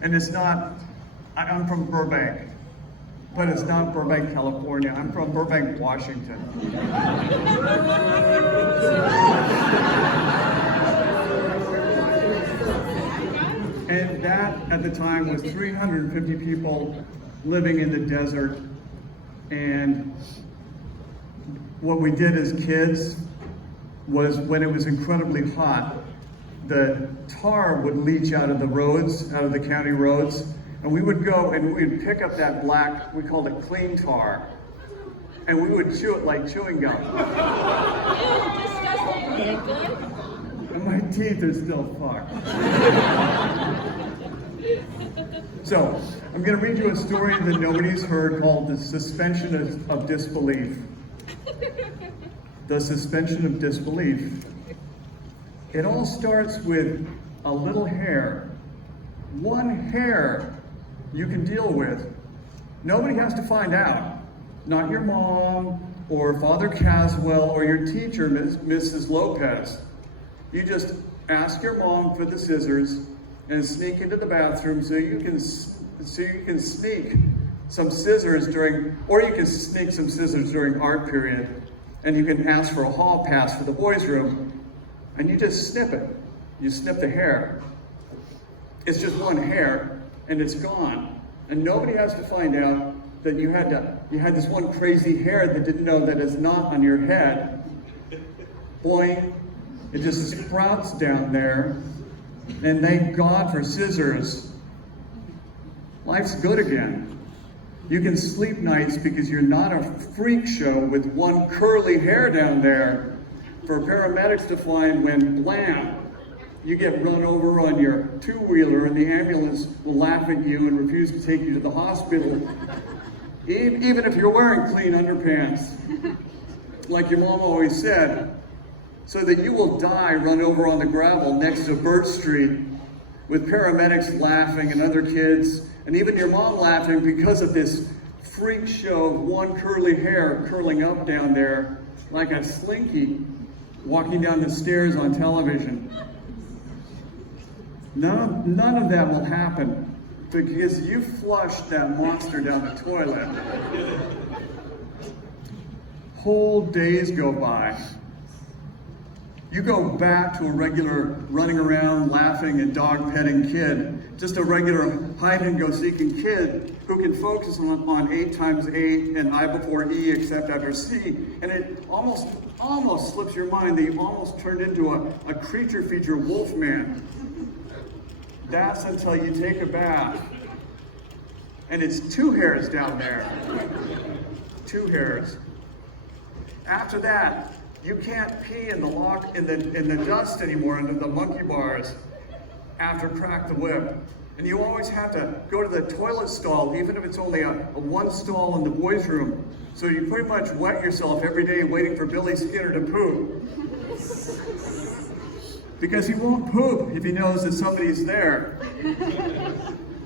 And it's not, I'm from Burbank, but it's not Burbank, California. I'm from Burbank, Washington. And that, at the time, was 350 people living in the desert. And what we did as kids was, when it was incredibly hot, the tar would leach out of the roads, out of the county roads, and we would go and we'd pick up that black, we called it clean tar, and we would chew it like chewing gum. And my teeth are still fucked. So, I'm going to read you a story that nobody's heard called The Suspension of Disbelief. The Suspension of Disbelief. It all starts with a little hair. One hair you can deal with. Nobody has to find out. Not your mom, or Father Caswell, or your teacher, Mrs. Lopez. You just ask your mom for the scissors and sneak into the bathroom so you can sneak some scissors during, or you can sneak some scissors during art period, and you can ask for a hall pass for the boys' room, and you just snip it. You snip the hair. It's just one hair, and it's gone. And nobody has to find out that you had this one crazy hair that didn't know that it's not on your head. Boing, it just sprouts down there, and thank God for scissors. Life's good again. You can sleep nights because you're not a freak show with one curly hair down there for paramedics to find when, blam, you get run over on your two-wheeler and the ambulance will laugh at you and refuse to take you to the hospital. Even if you're wearing clean underpants, like your mom always said, so that you will die run over on the gravel next to Burt Street with paramedics laughing and other kids, and even your mom laughing because of this freak show of one curly hair curling up down there like a slinky walking down the stairs on television. None of that will happen because you flushed that monster down the toilet. Whole days go by. You go back to a regular running around, laughing, and dog-petting kid, just a regular hide-and-go-seeking kid who can focus on 8 times 8 and I before E except after C, and it almost slips your mind that you almost turned into a creature feature wolf man. That's until you take a bath, and it's 2 hairs down there. 2 hairs. After that, you can't pee in the dust anymore under the monkey bars after Crack the Whip. And you always have to go to the toilet stall, even if it's only a one stall in the boys' room. So you pretty much wet yourself every day waiting for Billy Skinner to poop. Because he won't poop if he knows that somebody's there.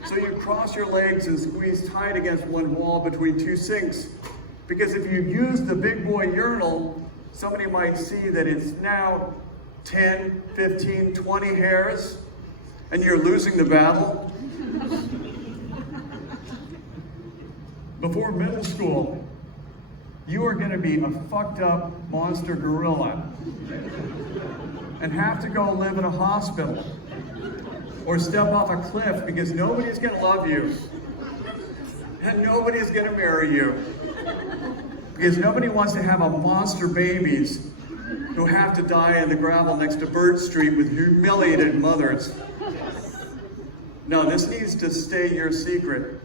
So you cross your legs and squeeze tight against one wall between 2 sinks. Because if you use the big boy urinal, somebody might see that it's now 10, 15, 20 hairs, and you're losing the battle. Before middle school, you are going to be a fucked up monster gorilla and have to go live in a hospital or step off a cliff because nobody's going to love you and nobody's going to marry you. Because nobody wants to have a monster babies who have to die in the gravel next to Bird Street with humiliated mothers. No, this needs to stay your secret.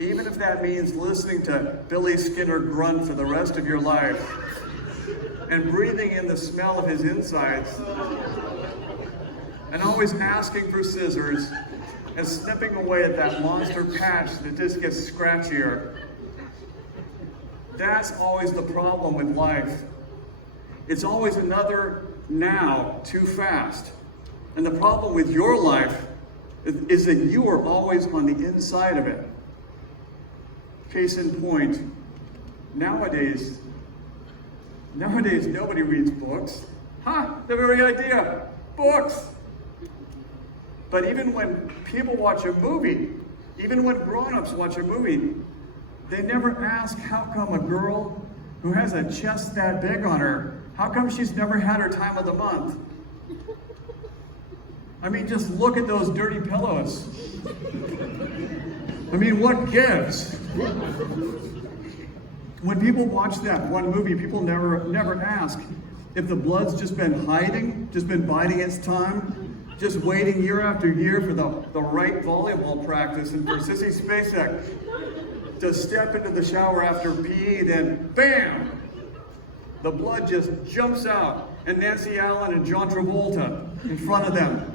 Even if that means listening to Billy Skinner grunt for the rest of your life and breathing in the smell of his insides and always asking for scissors and snipping away at that monster patch that just gets scratchier. That's always the problem with life. It's always another now too fast. And the problem with your life is that you are always on the inside of it. Case in point, nowadays nobody reads books. Ha! That's a very good idea. Books! But even when people watch a movie, even when grown-ups watch a movie, they never ask how come a girl who has a chest that big on her, how come she's never had her time of the month? I mean, just look at those dirty pillows. I mean, what gives? When people watch that one movie, people never ask if the blood's just been hiding, just been biding its time, just waiting year after year for the right volleyball practice and for Sissy Spacek to step into the shower after PE, then bam! The blood just jumps out, and Nancy Allen and John Travolta in front of them.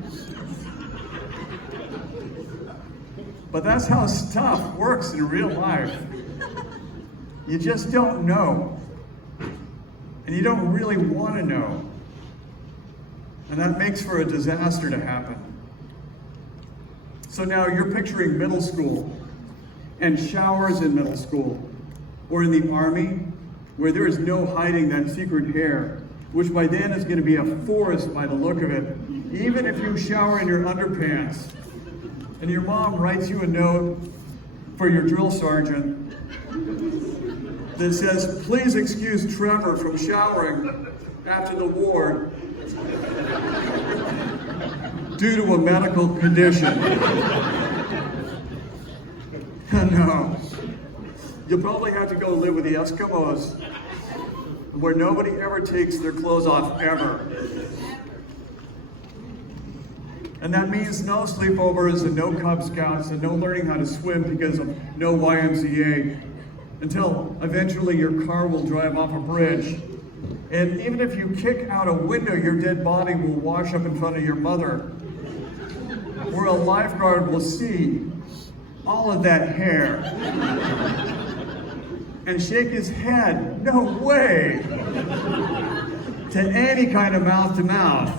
But that's how stuff works in real life. You just don't know. And you don't really want to know. And that makes for a disaster to happen. So now you're picturing middle school and showers in middle school, or in the army, where there is no hiding that secret hair, which by then is going to be a forest by the look of it. Even if you shower in your underpants, and your mom writes you a note for your drill sergeant that says, please excuse Trevor from showering after the war due to a medical condition. No. You'll probably have to go live with the Eskimos, where nobody ever takes their clothes off, ever. And that means no sleepovers and no Cub Scouts and no learning how to swim because of no YMCA, until eventually your car will drive off a bridge. And even if you kick out a window, your dead body will wash up in front of your mother, where a lifeguard will see all of that hair and shake his head, no way, to any kind of mouth-to-mouth.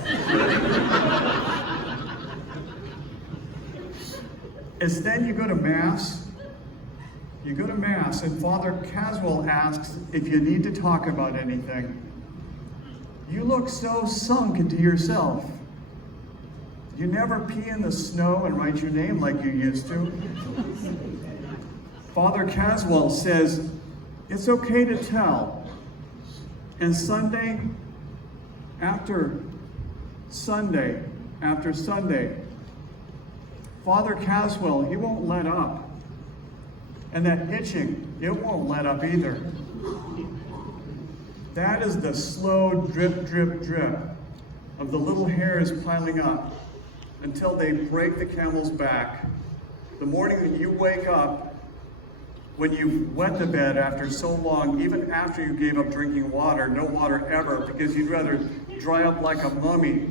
It's then you go to Mass, and Father Caswell asks if you need to talk about anything. You look so sunk into yourself. You never pee in the snow and write your name like you used to. Father Caswell says, it's okay to tell. And Sunday after Sunday, Father Caswell, he won't let up. And that itching, it won't let up either. That is the slow drip, drip, drip of the little hairs piling up until they break the camel's back. The morning that you wake up, when you've wet the bed after so long, even after you gave up drinking water, no water ever, because you'd rather dry up like a mummy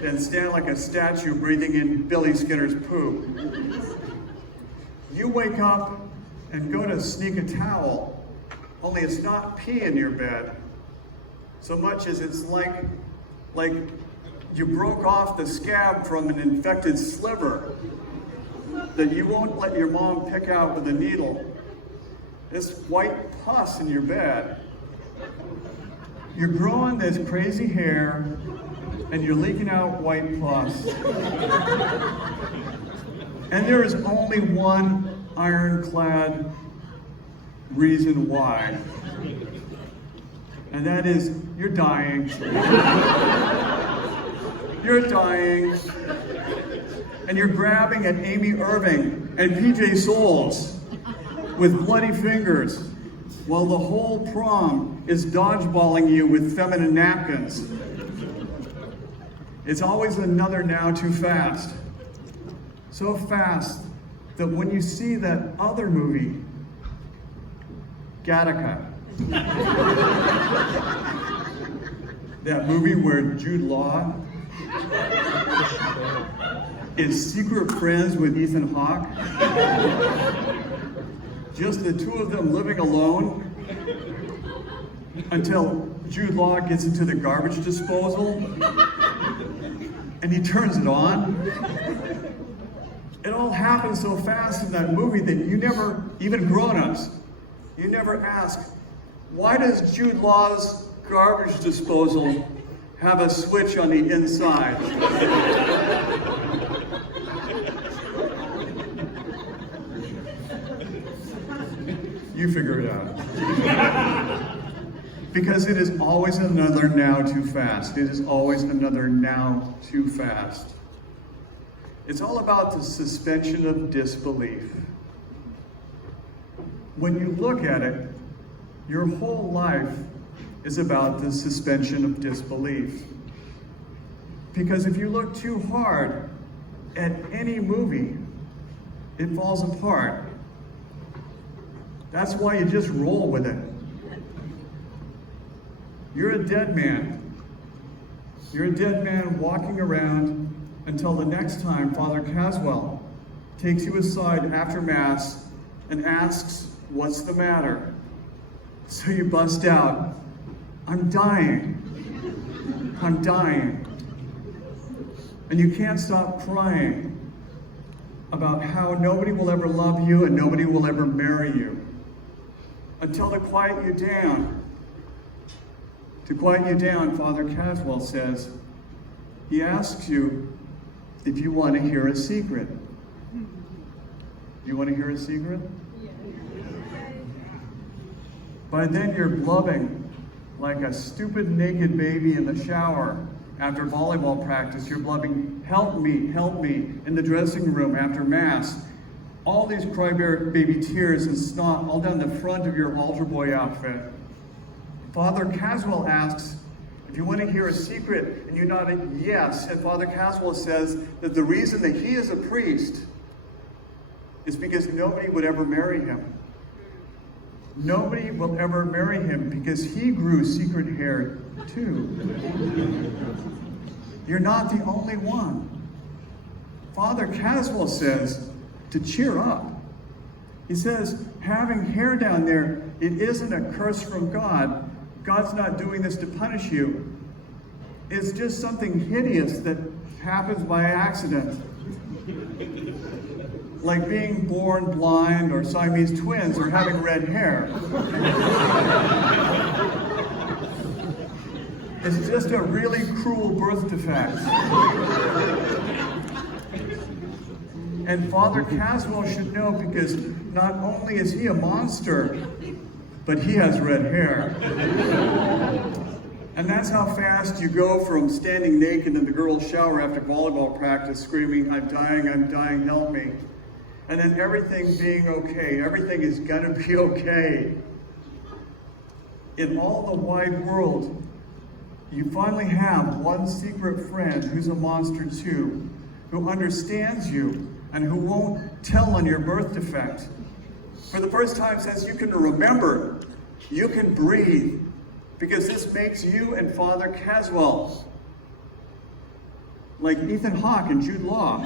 than stand like a statue breathing in Billy Skinner's poop. You wake up and go to sneak a towel, only it's not pee in your bed, so much as it's like you broke off the scab from an infected sliver that you won't let your mom pick out with a needle. This white pus in your bed. You're growing this crazy hair and you're leaking out white pus. And there is only one ironclad reason why. And that is, you're dying. You're dying. And you're grabbing at Amy Irving and PJ Souls with bloody fingers, while the whole prom is dodgeballing you with feminine napkins. It's always another now too fast. So fast that when you see that other movie, Gattaca, that movie where Jude Law is secret friends with Ethan Hawke, just the two of them living alone until Jude Law gets into the garbage disposal and he turns it on. It all happens so fast in that movie that you never, even grown-ups, you never ask, why does Jude Law's garbage disposal have a switch on the inside? You figure it out. Because it is always another now too fast. It is always another now too fast. It's all about the suspension of disbelief. When you look at it, your whole life is about the suspension of disbelief. Because if you look too hard at any movie, it falls apart. That's why you just roll with it. You're a dead man. You're a dead man walking around until the next time Father Caswell takes you aside after Mass and asks, "What's the matter?" So you bust out, "I'm dying. I'm dying." And you can't stop crying about how nobody will ever love you and nobody will ever marry you. Until to quiet you down. To quiet you down, Father Caswell says, he asks you if you want to hear a secret. You want to hear a secret? By then you're blubbing like a stupid naked baby in the shower after volleyball practice. You're blubbing, "Help me, help me," in the dressing room after Mass. All these crybaby tears and snot all down the front of your altar boy outfit. Father Caswell asks if you want to hear a secret, and you nodded yes. And Father Caswell says that the reason that he is a priest is because nobody would ever marry him. Nobody will ever marry him because he grew secret hair too. You're not the only one. Father Caswell says to cheer up. He says, having hair down there, it isn't a curse from God. God's not doing this to punish you. It's just something hideous that happens by accident. Like being born blind or Siamese twins or having red hair. It's just a really cruel birth defect. And Father Caswell should know, because not only is he a monster, but he has red hair. And that's how fast you go from standing naked in the girls' shower after volleyball practice, screaming, I'm dying, help me. And then everything being okay. Everything is gonna be okay. In all the wide world, you finally have one secret friend who's a monster too, who understands you and who won't tell on your birth defect. For the first time since you can remember, you can breathe, because this makes you and Father Caswell like Ethan Hawke and Jude Law,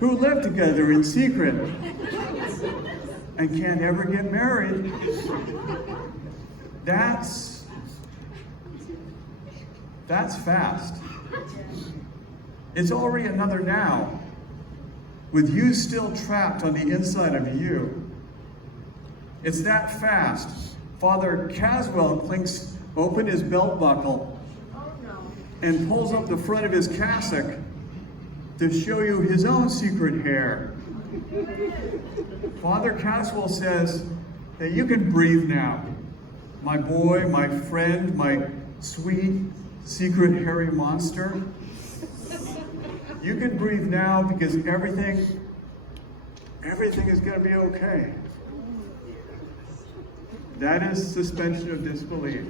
who live together in secret and can't ever get married. That's fast. It's already another now, with you still trapped on the inside of you. It's that fast. Father Caswell clinks open his belt buckle and pulls up the front of his cassock to show you his own secret hair. Father Caswell says that you can breathe now. My boy, my friend, my sweet, secret hairy monster. You can breathe now because everything is going to be okay. That is suspension of disbelief.